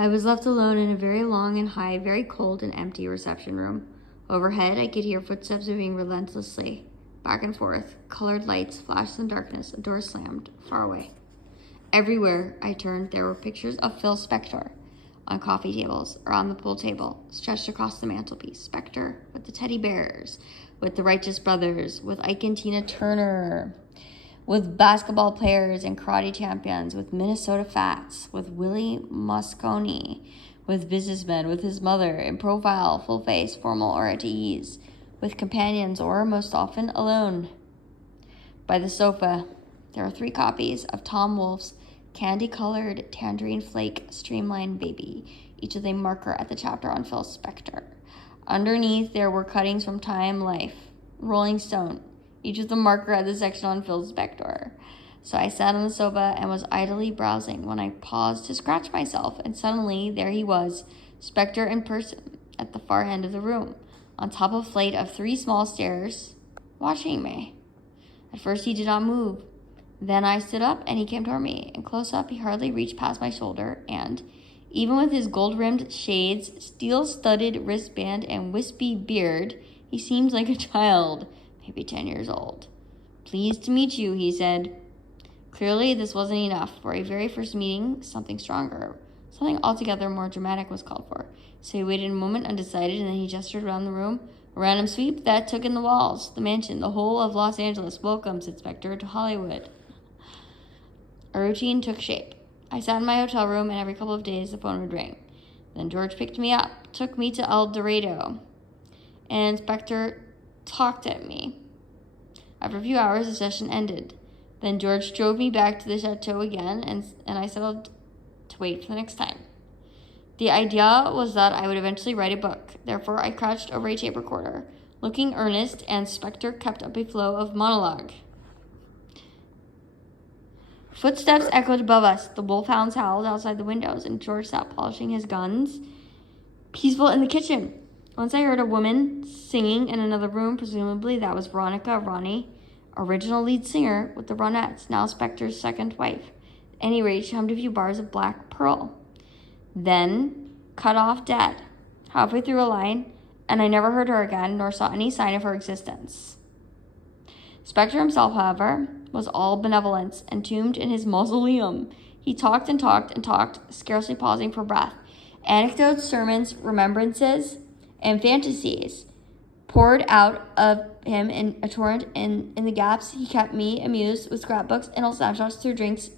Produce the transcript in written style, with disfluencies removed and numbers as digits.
I was left alone in a very long and high, very cold and empty reception room. Overhead, I could hear footsteps moving relentlessly, back and forth. Colored lights flashed in darkness, a door slammed, far away. Everywhere I turned, there were pictures of Phil Spector on coffee tables or on the pool table, stretched across the mantelpiece. Spector with the teddy bears, with the Righteous Brothers, with Ike and Tina Turner, with basketball players and karate champions, with Minnesota Fats, with Willie Mosconi, with businessmen, with his mother, in profile, full face, formal or at ease, with companions or, most often, alone. By the sofa, there are 3 copies of Tom Wolfe's candy-colored Tangerine Flake Streamline Baby, each with a marker at the chapter on Phil Spector. Underneath, there were cuttings from Time, Life, Rolling Stone, each with a marker at the section on Phil Spector. So I sat on the sofa and was idly browsing when I paused to scratch myself, and suddenly there he was, Spector in person, at the far end of the room, on top of a flight of 3 small stairs, watching me. At first he did not move. Then I stood up and he came toward me, and close up he hardly reached past my shoulder, and, even with his gold-rimmed shades, steel-studded wristband, and wispy beard, he seemed like a child, maybe 10 years old. "Pleased to meet you," he said. Clearly, this wasn't enough. For a very first meeting, something stronger, something altogether more dramatic was called for. So he waited a moment undecided, and then he gestured around the room. A random sweep that took in the walls, the mansion, the whole of Los Angeles. "Welcome," said Spector, "to Hollywood." A routine took shape. I sat in my hotel room, and every couple of days the phone would ring. Then George picked me up, took me to El Dorado, and Spector talked at me. After a few hours, the session ended. Then George drove me back to the chateau again, and I settled to wait for the next time. The idea was that I would eventually write a book. Therefore, I crouched over a tape recorder, looking earnest, and Spector kept up a flow of monologue. Footsteps echoed above us. The wolfhounds howled outside the windows, and George sat polishing his guns, peaceful in the kitchen. Once I heard a woman singing in another room. Presumably that was Veronica Ronnie, original lead singer with the Ronettes, now Spector's second wife. At any rate, she hummed a few bars of Black Pearl. Then cut off dead, halfway through a line, and I never heard her again, nor saw any sign of her existence. Spector himself, however, was all benevolence, entombed in his mausoleum. He talked and talked and talked, scarcely pausing for breath. Anecdotes, sermons, remembrances, and fantasies poured out of him in a torrent, in the gaps he kept me amused with scrapbooks and old snapshots through drinks